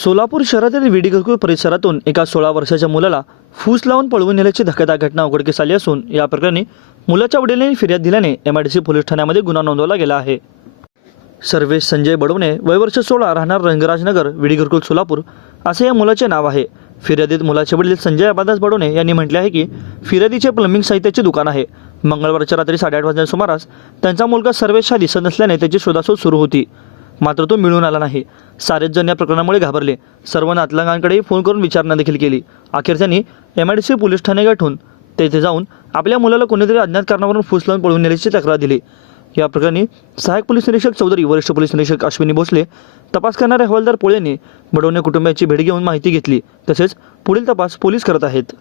सोलापूर शहरातील विडी घरकुल परिसरातून एका 16 वर्षाच्या मुलाला फूस लावून पळवून नेल्याची धक्कादायक घटना उघडकीस आली असून या प्रकरणी मुलाच्या वडिलांनी फिर्याद दिल्याने MIDC पोलीस ठाण्यामध्ये गुन्हा नोंदवला गेला आहे। सर्वेश संजय बडवणे, वय वर्ष 16, राहणार रंगराजनगर, विडी घरकुल, सोलापूर असे या मुलाचे नाव आहे। फिर्यादीत मुलाचे वडील संजय अबादास बडवणे यांनी म्हटले आहे की फिर्यादीचे प्लंबिंग साहित्याचे दुकान आहे। मंगळवारच्या रात्री 8:30 वाजल्या सुमारास त्यांचा मुलगा सर्वेश हा दिसत नसल्याने त्याची शोधाशोध सुरू होती, मात्र तो मिळून आला नाही। सारेच जण या प्रकरणामुळे घाबरले। सर्व नातलगांकडेही फोन करून विचारणा देखील केली। अखेर त्यांनी MIDC पोलीस ठाणे गाठून तेथे जाऊन आपल्या मुलाला कोणीतरी अज्ञात कारणावरून फूस लावून पळवून नेल्याची तक्रार दिली। या प्रकरणी सहाय्यक पोलीस निरीक्षक चौधरी, वरिष्ठ पोलीस निरीक्षक अश्विनी भोसले, तपास करणारे हवालदार पोळेंनी बडवणे कुटुंबियांची भेट घेऊन माहिती घेतली। तसेच पुढील तपास पोलीस करत आहेत।